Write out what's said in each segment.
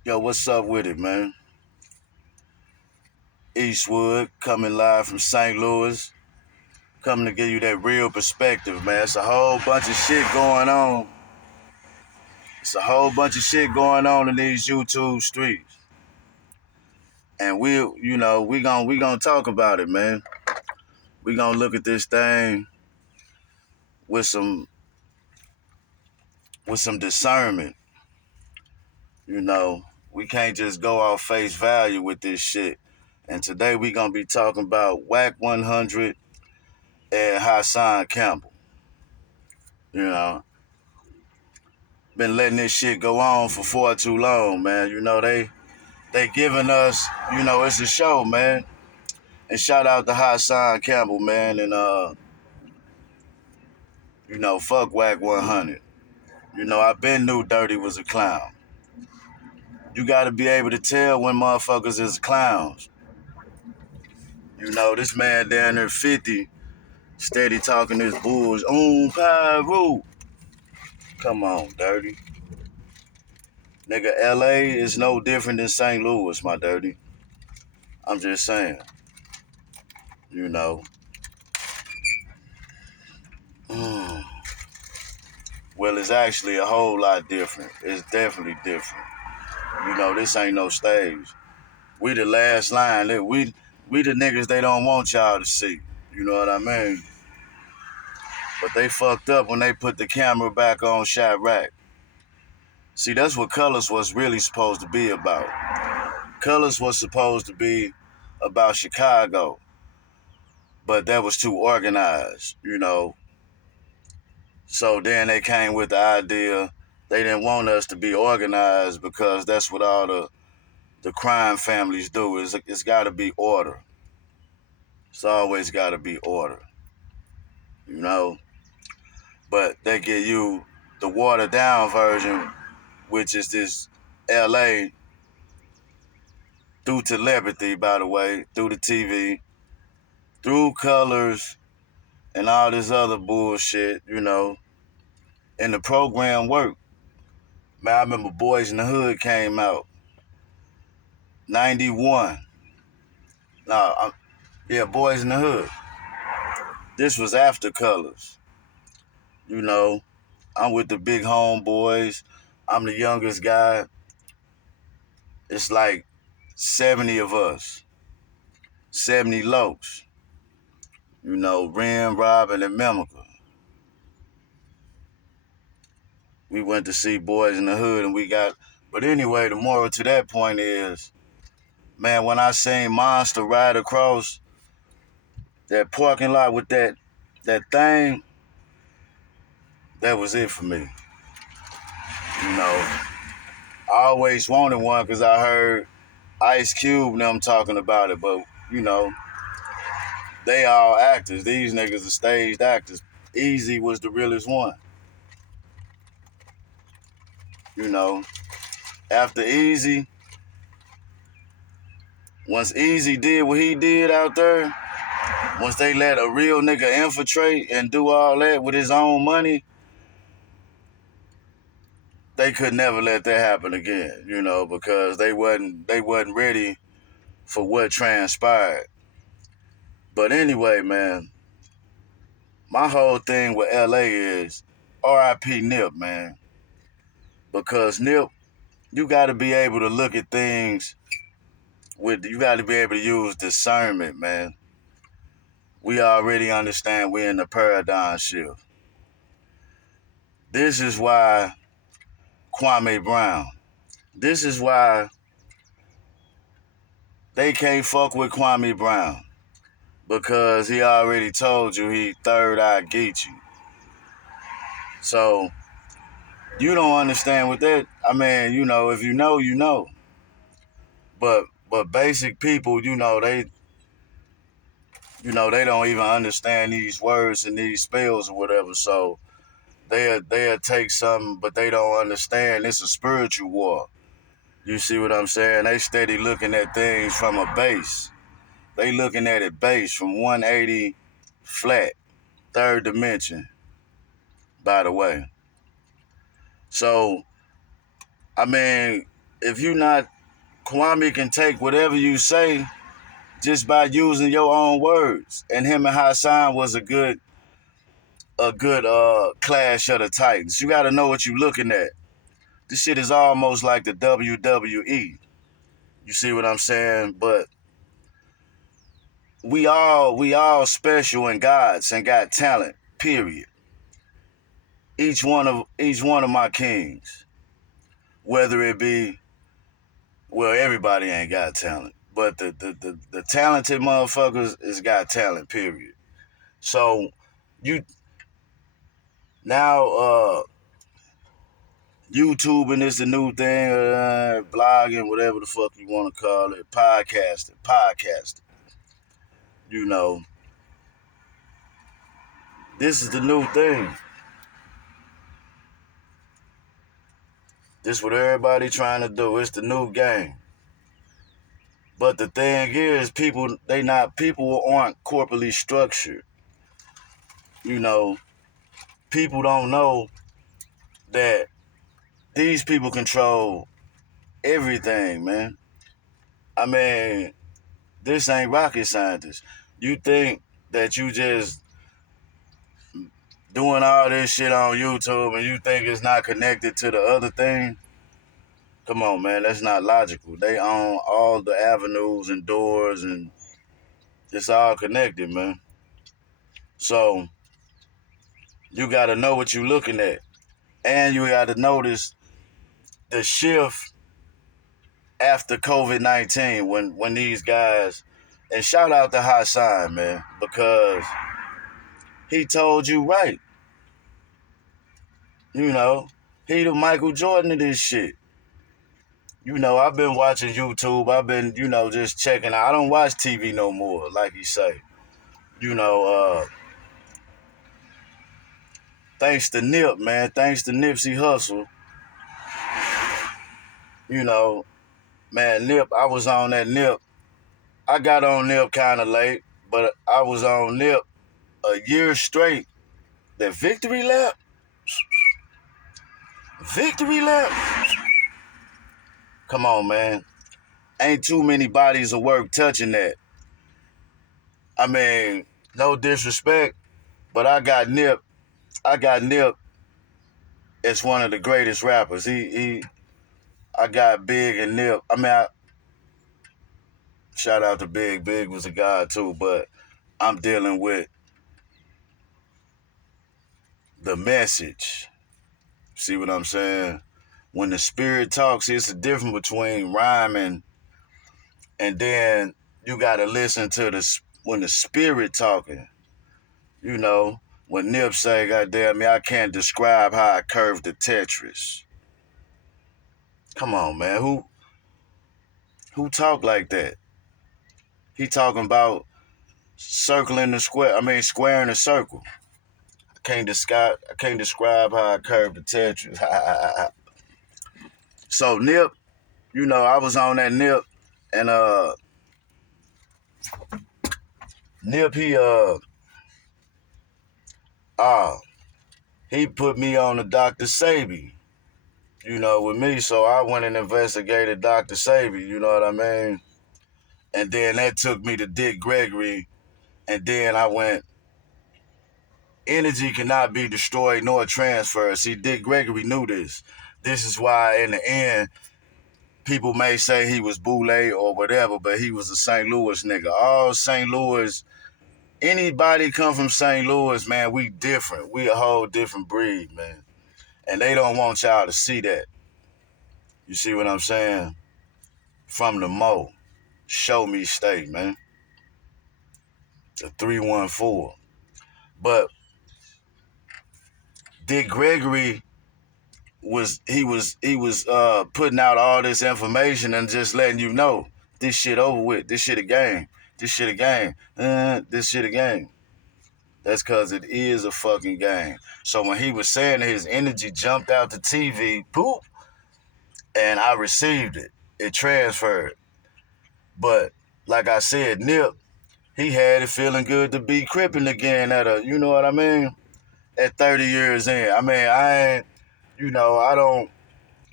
Yo, what's up with it, man? Eastwood coming live from St. Louis, coming to give you that real perspective, man. It's a whole bunch of shit going on. It's a whole bunch of shit going on in these YouTube streets, and we gonna talk about it, man. We gonna look at this thing with some discernment. You know, we can't just go off face value with this shit. And today we gonna be talking about Wack 100 and Hassan Campbell. You know, been letting this shit go on for far too long, man. They giving us, it's a show, man. And shout out to Hassan Campbell, man, and fuck Wack 100. I been knew Dirty was a clown. You gotta be able to tell when motherfuckers is clowns. This man down there 50, steady talking this bulls on Pyro. Come on, Dirty. Nigga, LA is no different than St. Louis, my Dirty. I'm just saying, you know. Mm. Well, it's actually a whole lot different. It's definitely different. This ain't no stage. We the last line. We the niggas they don't want y'all to see. You know what I mean? But they fucked up when they put the camera back on Chirac. See, that's what Colors was really supposed to be about. Colors was supposed to be about Chicago, but that was too organized. So then they came with the idea they didn't want us to be organized because that's what all the crime families do. It's got to be order. It's always got to be order, you know. But they give you the watered down version, which is this L.A. through telepathy, by the way, through the TV, through Colors, and all this other bullshit. And the program worked. Man, I remember Boys in the Hood came out 91. Yeah, Boys in the Hood. This was after Colors. You know, I'm with the big homeboys. I'm the youngest guy. It's like 70 of us, 70 lokes. Ren, Robin, and Mimica. We went to see Boys in the Hood and we got. But anyway, the moral to that point is, man, when I seen Monster ride across that parking lot with that thing, that was it for me. I always wanted one because I heard Ice Cube and them talking about it, but you know, they all actors. These niggas are staged actors. Easy was the realest one. You know, after Easy, once Easy did what he did out there, once they let a real nigga infiltrate and do all that with his own money, they could never let that happen again, because they wasn't ready for what transpired. But anyway, man, my whole thing with LA is RIP Nip, man. Because Nip, you gotta be able to look at things you gotta be able to use discernment, man. We already understand we're in the paradigm shift. This is why Kwame Brown. This is why they can't fuck with Kwame Brown. Because he already told you he third eye get you. So you don't understand what that. I mean, if you know, you know. But basic people, they don't even understand these words and these spells or whatever. So they'll take something, but they don't understand. It's a spiritual war. You see what I'm saying? They steady looking at things from a base. They looking at it base from 180 flat, third dimension, by the way. So, I mean, if you not, Kwame can take whatever you say just by using your own words. And him and Hassan was a good clash of the Titans. You got to know what you're looking at. This shit is almost like the WWE. You see what I'm saying? But we all special and gods and got talent. Period. Each one of my kings, whether it be, well, everybody ain't got talent, but the talented motherfuckers is got talent. Period. So you now YouTubing is the new thing, blogging, whatever the fuck you want to call it, podcasting. You know, this is the new thing. This is what everybody trying to do. It's the new game. But the thing is, people aren't corporately structured. You know, people don't know that these people control everything, man. I mean, this ain't rocket scientists. You think that you just doing all this shit on YouTube and you think it's not connected to the other thing? Come on, man, that's not logical. They own all the avenues and doors and it's all connected, man. So you got to know what you're looking at. And you got to notice the shift after COVID-19 when these guys, and shout out to Hassan, man, because he told you right. You know, he the Michael Jordan of this shit. You know, I've been watching YouTube. I've been, just checking out. I don't watch TV no more, like he say. You know, thanks to Nip, man. Thanks to Nipsey Hussle. You know, man, Nip, I was on that Nip. I got on Nip kind of late, but I was on Nip a year straight. That victory lap? Victory lap? Come on, man. Ain't too many bodies of work touching that. I mean, no disrespect, but I got Nip as one of the greatest rappers. I got Big and Nip. I mean, shout out to Big. Big was a god too, but I'm dealing with the message. See what I'm saying? When the spirit talks, it's a difference between rhyming and then you got to listen to when the spirit talking. You know, when Nip say, "Goddamn me, I can't describe how I curved the Tetris." Come on, man. Who talk like that? He talking about circling the square. I mean, squaring the circle. I can't describe how I curved the Tetris. So Nip, I was on that Nip, and Nip uh he put me on the Dr. Sabi, with me. So I went and investigated Dr. Sabi, you know what I mean? And then that took me to Dick Gregory, and then I went, energy cannot be destroyed nor transferred. See, Dick Gregory knew this. This is why in the end, people may say he was Boule or whatever, but he was a St. Louis nigga. All St. Louis, anybody come from St. Louis, man, we different. We a whole different breed, man. And they don't want y'all to see that. You see what I'm saying? From the Mo, show me state, man. The 314. But Dick Gregory was putting out all this information and just letting you know this shit over with. This shit a game. This shit a game. This shit a game. That's because it is a fucking game. So when he was saying his energy jumped out the TV, poop, and I received it. It transferred. But like I said, Nip, he had it feeling good to be crippin' again you know what I mean? At 30 years in. I mean, I ain't, I don't,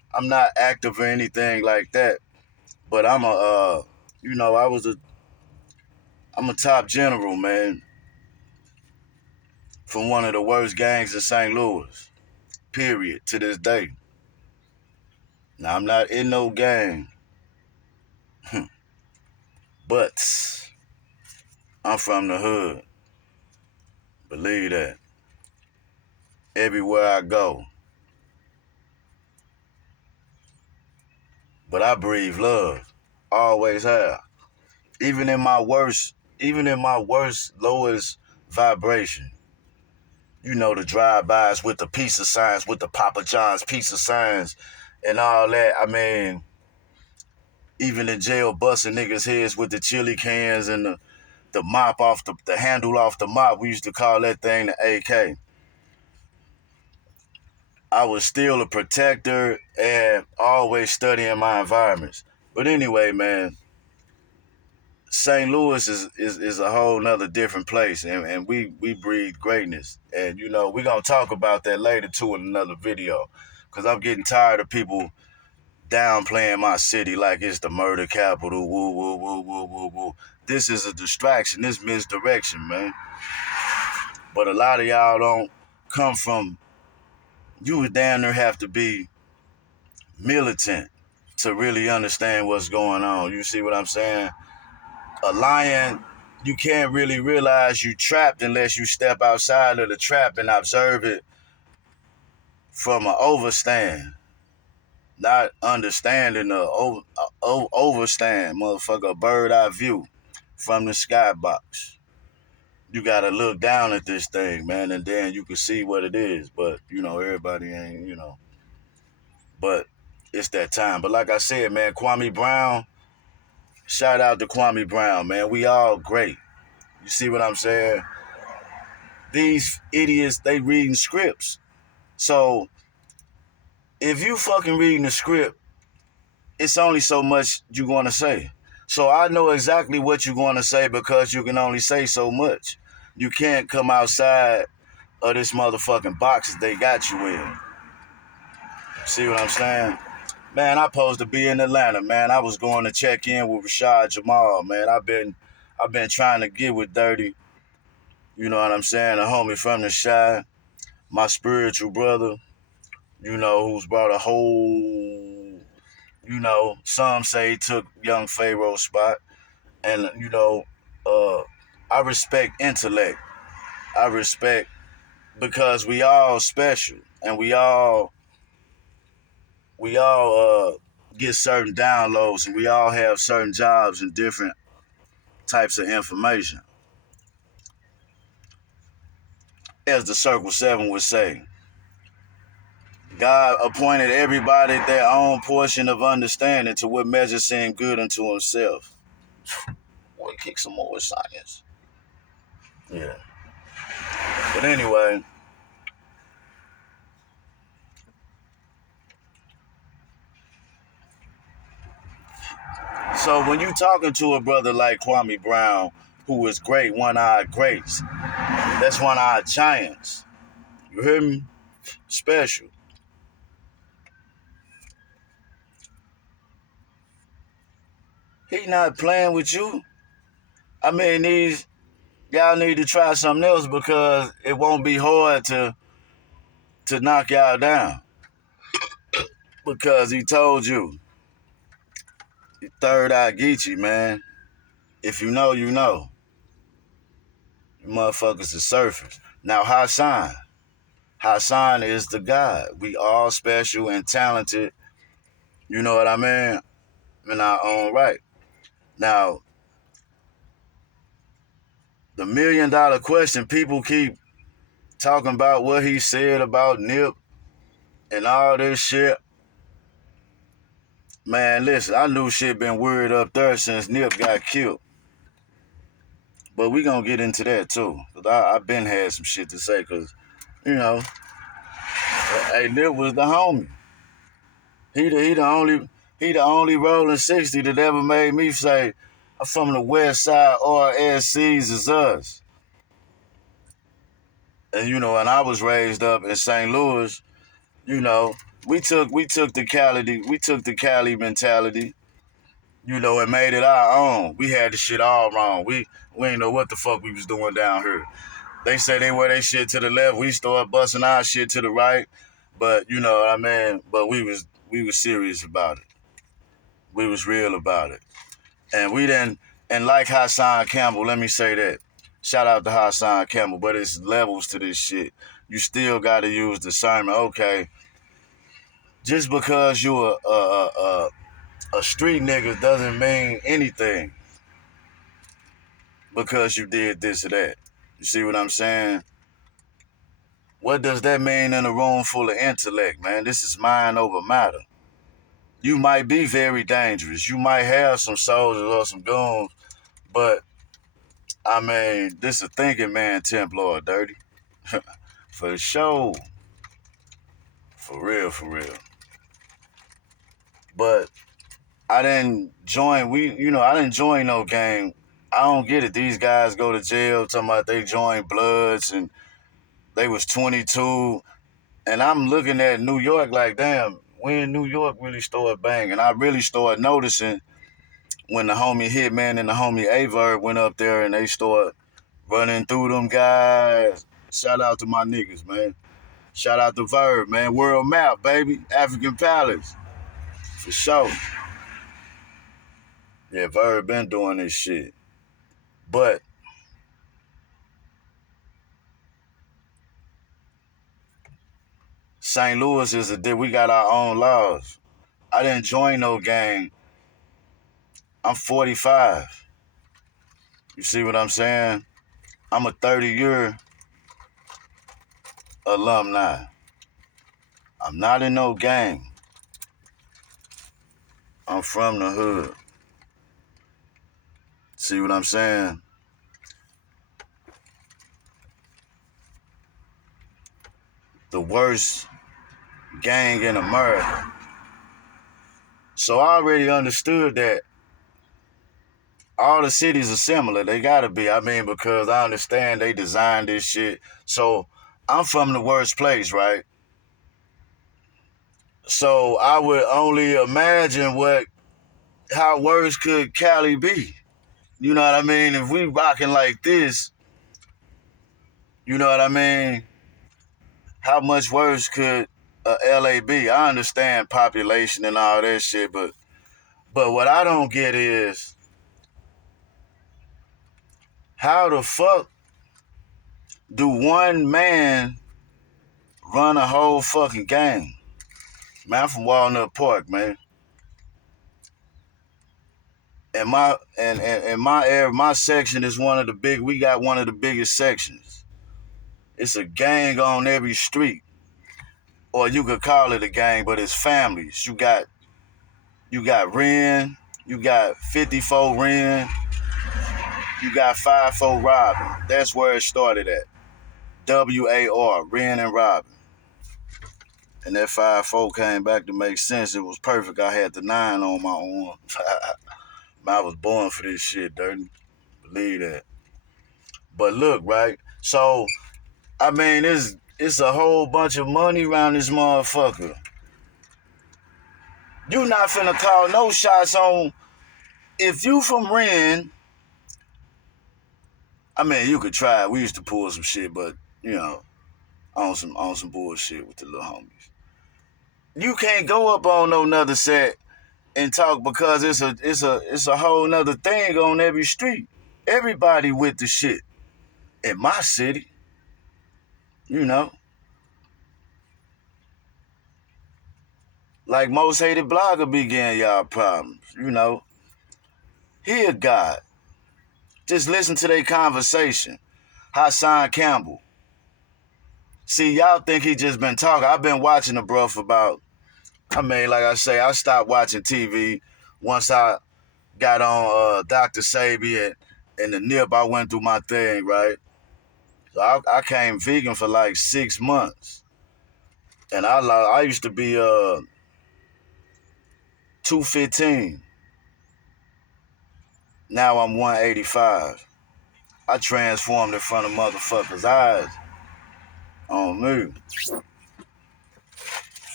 I'm not active or anything like that, but you know, I'm a top general, man, from one of the worst gangs in St. Louis. Period. To this day. Now I'm not in no gang, but I'm from the hood. Believe that. Everywhere I go. But I breathe love. Always have. Even in my worst, lowest vibration. You know, the drive-bys with the peace of signs, with the Papa John's peace of signs and all that. I mean, even in jail busting niggas' heads with the chili cans and the mop off the handle off the mop. We used to call that thing the AK. I was still a protector and always studying my environments. But anyway, man, St. Louis is a whole nother different place, and we breed greatness. And you know, we're gonna talk about that later too in another video. Cause I'm getting tired of people downplaying my city like it's the murder capital. Woo woo woo woo woo woo. This is a distraction, this misdirection, man. But a lot of y'all don't come from, you would damn near have to be militant to really understand what's going on. You see what I'm saying? A lion, you can't really realize you trapped unless you step outside of the trap and observe it from an overstand. Not understanding the overstand, motherfucker, a bird eye view from the skybox. You gotta look down at this thing, man, and then you can see what it is. But, you know, everybody ain't, you know. But it's that time. But like I said, man, Kwame Brown, shout out to Kwame Brown, man. We all great. You see what I'm saying? These idiots, they reading scripts. So if you fucking reading the script, it's only so much you're going to say. So I know exactly what you're going to say because you can only say so much. You can't come outside of this motherfucking box that they got you in. See what I'm saying? Man, I'm supposed to be in Atlanta, man. I was going to check in with Rashad Jamal, man. I've been trying to get with Dirty. You know what I'm saying? A homie from the Shy, my spiritual brother, you know, who's brought a whole, you know, some say he took young Pharaoh's spot. And, you know, I respect intellect. I respect because we all special and we all get certain downloads and we all have certain jobs and different types of information. As the Circle 7 would say, God appointed everybody their own portion of understanding to what measure seemed good unto himself. Boy, kick some more science. Yeah. But anyway, so when you talking to a brother like Kwame Brown, who is great, one-eyed greats, that's one-eyed giants. You hear me? Special. He not playing with you. I mean, y'all need to try something else because it won't be hard to knock y'all down. Because he told you, third eye Geechee, man. If you know, you know. You motherfuckers are surfers. Now Hassan is the God. We all special and talented. You know what I mean? In our own right. Now, the $1 million question, people keep talking about what he said about Nip and all this shit. Man, listen, I knew shit been weird up there since Nip got killed. But we gonna get into that too. Cause I been had some shit to say cause, you know, hey, Nip was the homie. He the only rolling 60 that ever made me say, I'm from the west side, RSCs is us. And you know, and I was raised up in St. Louis, you know, We took the Cali mentality, and made it our own. We had the shit all wrong. We ain't know what the fuck we was doing down here. They say they wear their shit to the left. We start busting our shit to the right. But you know what I mean? But we was serious about it. We was real about it. And we didn't and like Hassan Campbell, let me say that. Shout out to Hassan Campbell, but it's levels to this shit. You still gotta use discernment. Okay, just because you a street nigga doesn't mean anything because you did this or that. You see what I'm saying? What does that mean in a room full of intellect, man? This is mind over matter. You might be very dangerous. You might have some soldiers or some goons, but I mean, this is a thinking man, Templar, dirty. For sure. For real, for real. But I didn't join no gang. I don't get it. These guys go to jail talking about they joined Bloods and they was 22. And I'm looking at New York like, damn, when New York really started banging. I really started noticing when the homie Hitman and the homie Averb went up there and they started running through them guys. Shout out to my niggas, man. Shout out to Verb, man. World map, baby. African Palace. For sure. Yeah, Verb been doing this shit. But St. Louis we got our own laws. I didn't join no gang. I'm 45. You see what I'm saying? I'm a 30-year alumni. I'm not in no gang. I'm from the hood. See what I'm saying? The worst gang in America. So I already understood that all the cities are similar. They gotta be. I mean, because I understand they designed this shit. So I'm from the worst place, right? So I would only imagine how worse could Cali be. You know what I mean? If we rocking like this, you know what I mean? How much worse could LA be? I understand population and all that shit, but what I don't get is how the fuck do one man run a whole fucking gang? Man, I'm from Walnut Park, man. And my area, my section is we got one of the biggest sections. It's a gang on every street. Or you could call it a gang, but it's families. You got Ren, you got 54 Ren, you got 54 Robin. That's where it started at. WAR, Ren and Robin. And that 54 came back to make sense. It was perfect. I had the 9 on my arm. I was born for this shit, dirty. Believe that. But look, right? So, I mean, it's a whole bunch of money around this motherfucker. You not finna call no shots on. If you from Ren, I mean, you could try. We used to pull some shit, but you know, on some bullshit with the little homies. You can't go up on no another set and talk because it's a whole nother thing on every street. Everybody with the shit in my city, you know. Like most hated blogger began y'all problems, you know. He a god. Just listen to their conversation. Hassan Campbell. See, y'all think he just been talking. I've been watching the bro for about, I mean, like I say, I stopped watching TV once I got on Dr. Sabi and the nip. I went through my thing, right? So I came vegan for like 6 months. And I used to be 215. Now I'm 185. I transformed in front of motherfuckers' eyes on me.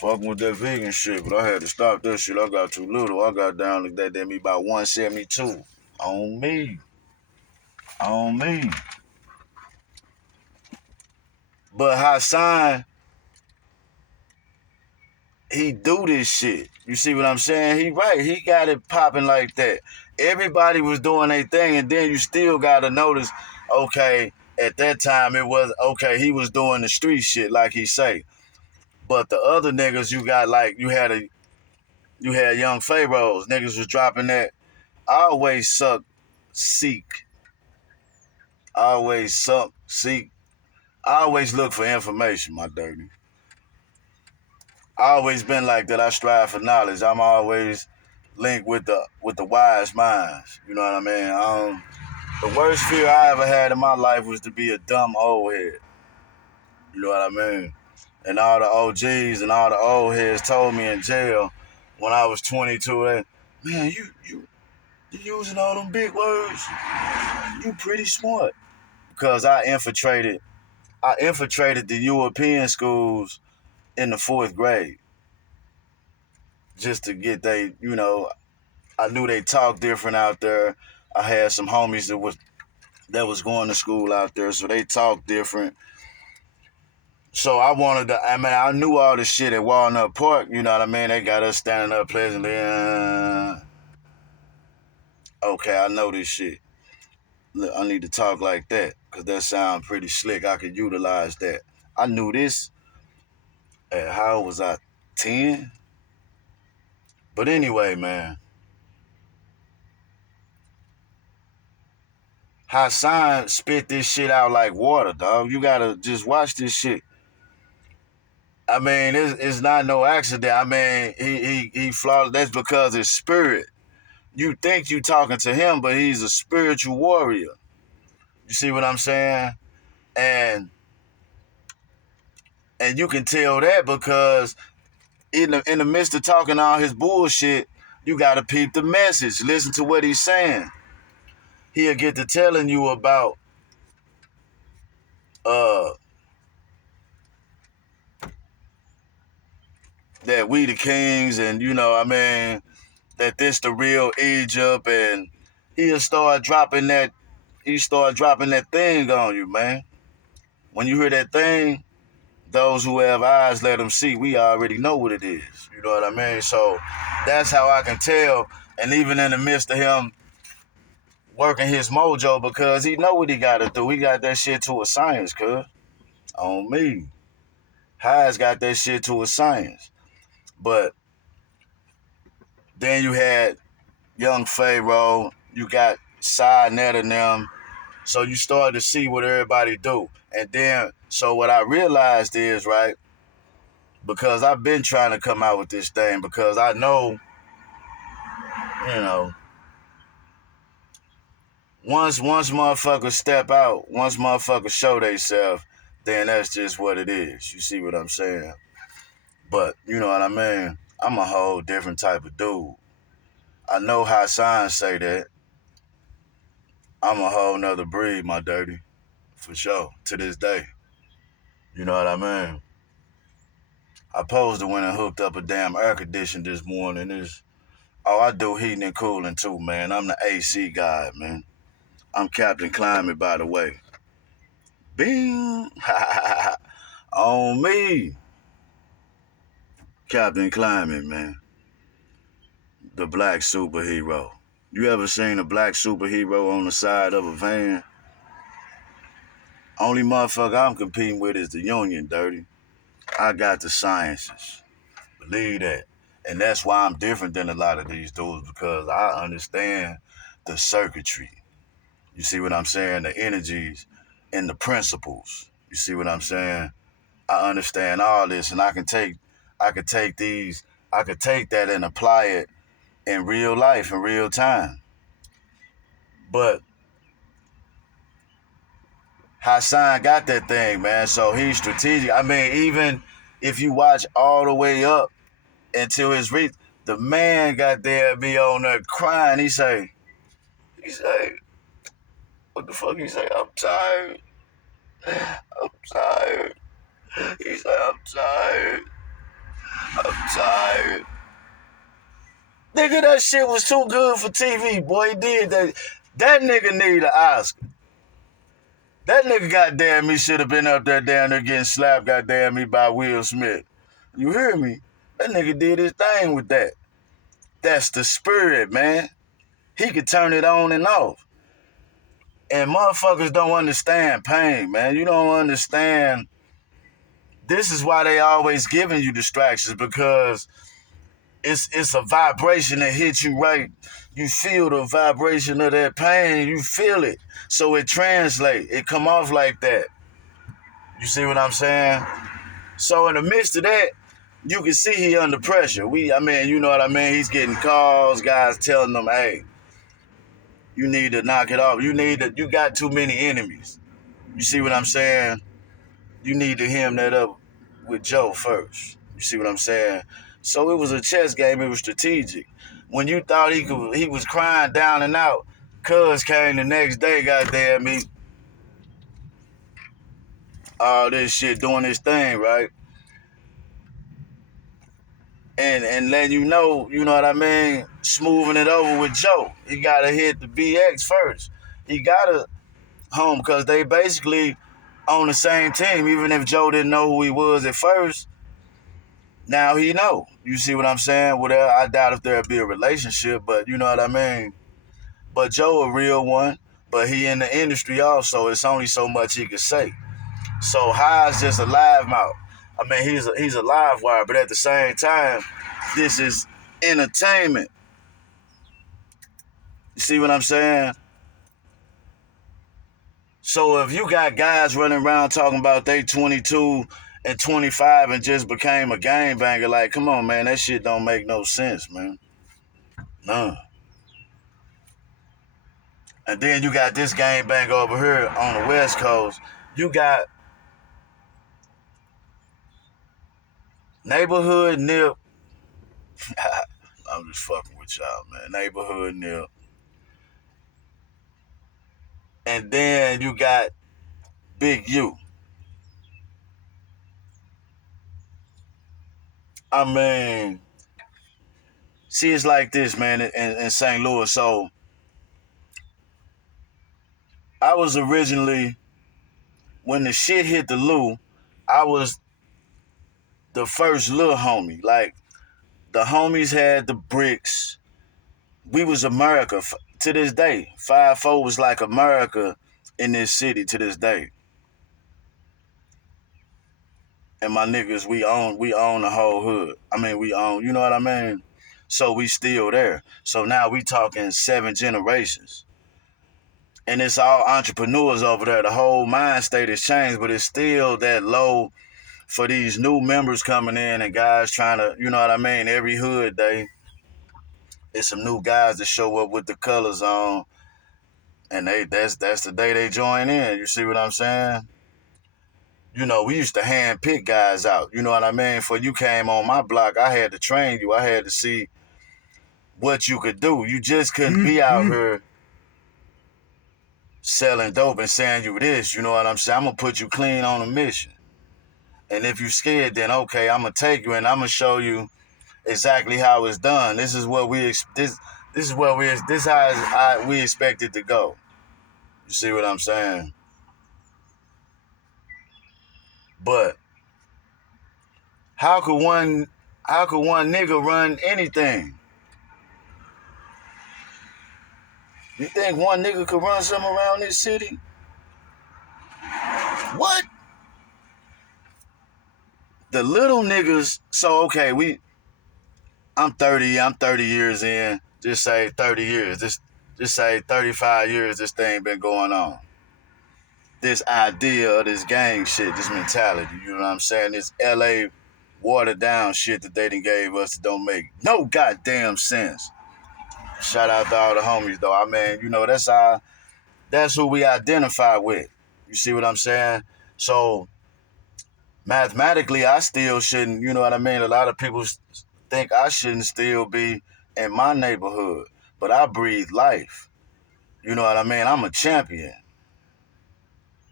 fucking with that vegan shit, but I had to stop that shit. I got too little. I got down to that damn me about 172. On me. On me. But Hassan, he do this shit. You see what I'm saying? He right. He got it popping like that. Everybody was doing their thing, and then you still gotta notice, okay, at that time it was okay, he was doing the street shit like he say. But the other niggas you got like you had young pharaohs, niggas was dropping that. I always suck, seek. I always suck, seek. I always look for information, my dirty. I always been like that. I strive for knowledge. I'm always linked with the wise minds. You know what I mean? The worst fear I ever had in my life was to be a dumb old head. You know what I mean? And all the OGs and all the old heads told me in jail when I was 22 that, man, you using all them big words. You pretty smart. Because I infiltrated the European schools in the 4th grade just to get I knew they talked different out there. I had some homies that was going to school out there, so they talked different. So I knew all the shit at Walnut Park, you know what I mean? They got us standing up pleasantly. Okay, I know this shit. Look, I need to talk like that because that sounds pretty slick. I could utilize that. I knew this at how old was I? 10? But anyway, man, Hassan spit this shit out like water, dog. You gotta just watch this shit. I mean, it's not no accident. I mean, he flawless. That's because his spirit. You think you talking to him, but he's a spiritual warrior. You see what I'm saying? And you can tell that because in the midst of talking all his bullshit, you gotta peep the message. Listen to what he's saying. He'll get to telling you about uh that we the kings and that this the real Egypt, and he'll start dropping that thing on you, man. When you hear that thing, those who have eyes let them see. We already know what it is. You know what I mean? So that's how I can tell. And even in the midst of him working his mojo, because he know what he got to do. He got that shit to a science, cuz. On me. High's got that shit to a science. But then you had young Pharaoh. You got Side Net and them. So you start to see what everybody do. And then, so what I realized is, right, because I've been trying to come out with this thing because I know, you know, once motherfuckers step out, once motherfuckers show themselves, then that's just what it is. You see what I'm saying? But, you know what I mean? I'm a whole different type of dude. I know how signs say that. I'm a whole nother breed, my dirty. For sure. To this day. You know what I mean? I supposed to went and hooked up a damn air conditioner this morning. I do heating and cooling too, man. I'm the AC guy, man. I'm Captain Climate, by the way. Bing! On me. Captain Climate, man. The black superhero. You ever seen a black superhero on the side of a van? Only motherfucker I'm competing with is the Union, dirty. I got the sciences. Believe that. And that's why I'm different than a lot of these dudes, because I understand the circuitry. You see what I'm saying? The energies and the principles. You see what I'm saying? I understand all this, and I could take that and apply it in real life, in real time. But Hassan got that thing, man. So he's strategic. I mean, even if you watch all the way up until his reach, the man got there be on there crying. He say, what the fuck he say? I'm tired. I'm tired. He say, I'm tired. I'm tired. Nigga, that shit was too good for TV, boy. He did that. That nigga need an Oscar. That nigga goddamn me should have been up there down there getting slapped goddamn me by Will Smith. You hear me? That nigga did his thing with that. That's the spirit, man. He could turn it on and off. And motherfuckers don't understand pain, man. You don't understand. This is why they always giving you distractions, because it's a vibration that hits you right. You feel the vibration of that pain. You feel it. So it translates. It come off like that. You see what I'm saying? So in the midst of that, you can see he under pressure. You know what I mean? He's getting calls, guys telling him, hey, you need to knock it off. You got too many enemies. You see what I'm saying? You need to hem that up with Joe first. You see what I'm saying? So it was a chess game. It was strategic. When you thought he was crying down and out, Cuz came the next day, goddamn me, all this shit doing his thing, right? And letting you know what I mean, smoothing it over with Joe. He gotta hit the BX first. He gotta home because they basically on the same team. Even if Joe didn't know who he was at first, now he know. You see what I'm saying? Well, I doubt if there'll be a relationship, but you know what I mean? But Joe a real one, but he in the industry also. It's only so much he can say. So High's just a live mouth. I mean, he's a live wire, but at the same time, this is entertainment. You see what I'm saying? So if you got guys running around talking about they 22 and 25 and just became a gangbanger, like, come on, man, that shit don't make no sense, man. None. And then you got this gangbanger over here on the West Coast. You got Neighborhood Nip. I'm just fucking with y'all, man. Neighborhood Nip. And then you got Big U. I mean, see, it's like this, man, in St. Louis. So I was originally, when the shit hit the Lou, I was the first little homie. Like, the homies had the bricks. We was America to this day. 5-4 was like America in this city to this day. And my niggas, we own the whole hood. I mean, we own, you know what I mean? So we still there. So now we talking 7 generations. And it's all entrepreneurs over there. The whole mind state has changed, but it's still that low for these new members coming in and guys trying to, you know what I mean? Every hood day, it's some new guys that show up with the colors on, and that's the day they join in. You see what I'm saying? You know, we used to hand pick guys out. You know what I mean? For you came on my block, I had to train you. I had to see what you could do. You just couldn't be out here selling dope and saying you this. You know what I'm saying? I'm gonna put you clean on a mission. And if you scared, then okay, I'm gonna take you and I'm gonna show you exactly how it's done. This is what we expect it to go. You see what I'm saying? But how could one nigga run anything? You think one nigga could run something around this city? What? The little niggas, so okay, I'm 30 years in. Just say 30 years. Just say 35 years this thing been going on. This idea of this gang shit, this mentality, you know what I'm saying? This LA watered down shit that they done gave us that don't make no goddamn sense. Shout out to all the homies though. I mean, you know, that's who we identify with. You see what I'm saying? So mathematically, I still shouldn't, you know what I mean? A lot of people think I shouldn't still be in my neighborhood, but I breathe life. You know what I mean? I'm a champion.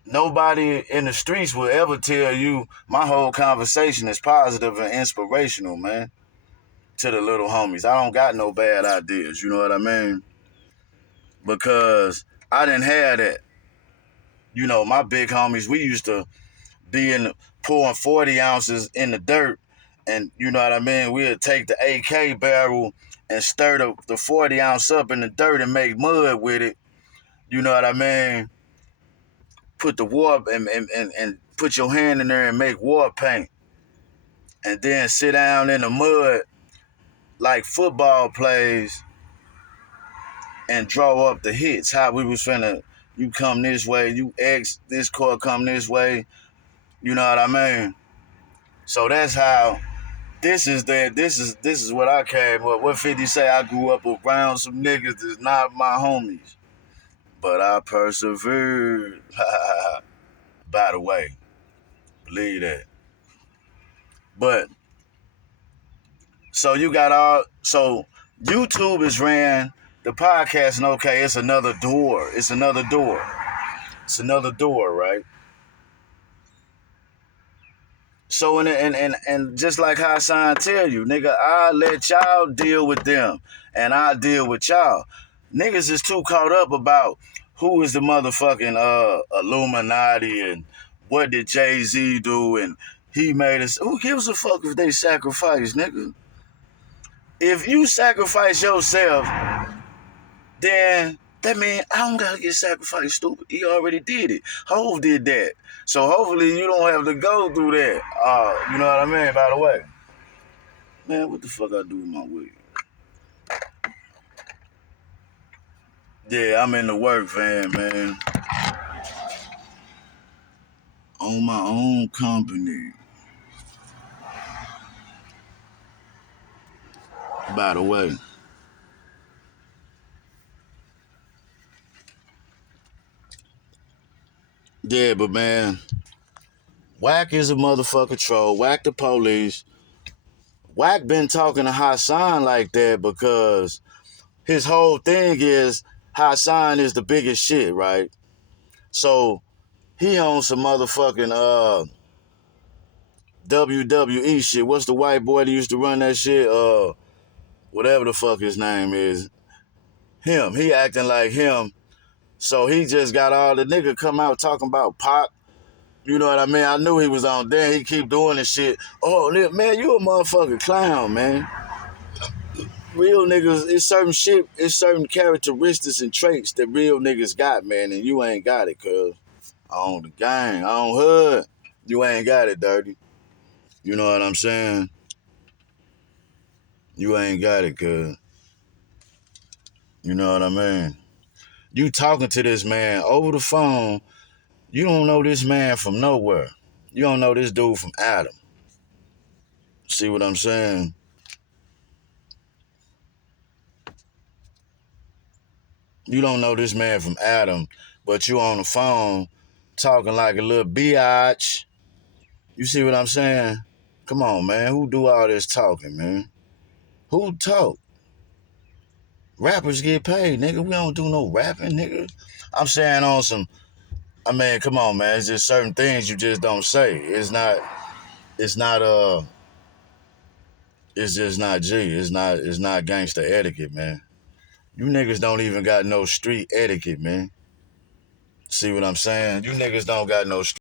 Nobody in the streets will ever tell you my whole conversation is positive and inspirational, man. To the little homies, I don't got no bad ideas. You know what I mean? Because I didn't have that. You know, my big homies, we used to be in pouring 40 ounces in the dirt, and you know what I mean. We'd take the AK barrel and stir the 40 ounce up in the dirt and make mud with it. You know what I mean? Put the war and put your hand in there and make war paint, and then sit down in the mud like football plays and draw up the hits. How we was finna, you come this way, you X, this court come this way. You know what I mean? So that's how. This is what I came up. What 50 say? I grew up around some niggas that's not my homies, but I persevered. By the way, believe that. But so you got all. So YouTube is ran the podcast, and okay, it's another door. It's another door. It's another door, right? So and just like Hassan tell you, nigga, I let y'all deal with them, and I deal with y'all. Niggas is too caught up about who is the motherfucking Illuminati and what did Jay-Z do and he made us. Who gives a fuck if they sacrifice, nigga? If you sacrifice yourself, then that means I don't gotta get sacrificed, stupid. He already did it. Hov did that. So hopefully you don't have to go through that. You know what I mean? By the way. Man, what the fuck I do with my wig? Yeah, I'm in the work van, man. On my own company. By the way. Yeah, but man, Wack is a motherfucker troll. Wack the police. Wack been talking to Hassan like that because his whole thing is Hassan is the biggest shit, right? So he owns some motherfucking WWE shit. What's the white boy that used to run that shit? Whatever the fuck his name is. Him. He acting like him. So he just got all the nigga come out talking about Pac. You know what I mean? I knew he was on there. He keep doing this shit. Oh, man, you a motherfucking clown, man. Real niggas, it's certain shit, it's certain characteristics and traits that real niggas got, man, and you ain't got it, cuz. On the gang, on hood, you ain't got it, dirty. You know what I'm saying? You ain't got it, cuz. You know what I mean? You talking to this man over the phone, you don't know this man from nowhere. You don't know this dude from Adam. See what I'm saying? You don't know this man from Adam, but you on the phone talking like a little biatch. You see what I'm saying? Come on, man. Who do all this talking, man? Who talk? Rappers get paid, nigga. We don't do no rapping, nigga. I'm saying on some, I mean, come on, man. It's just certain things you just don't say. It's not, it's just not G. It's not gangster etiquette, man. You niggas don't even got no street etiquette, man. See what I'm saying? You niggas don't got no street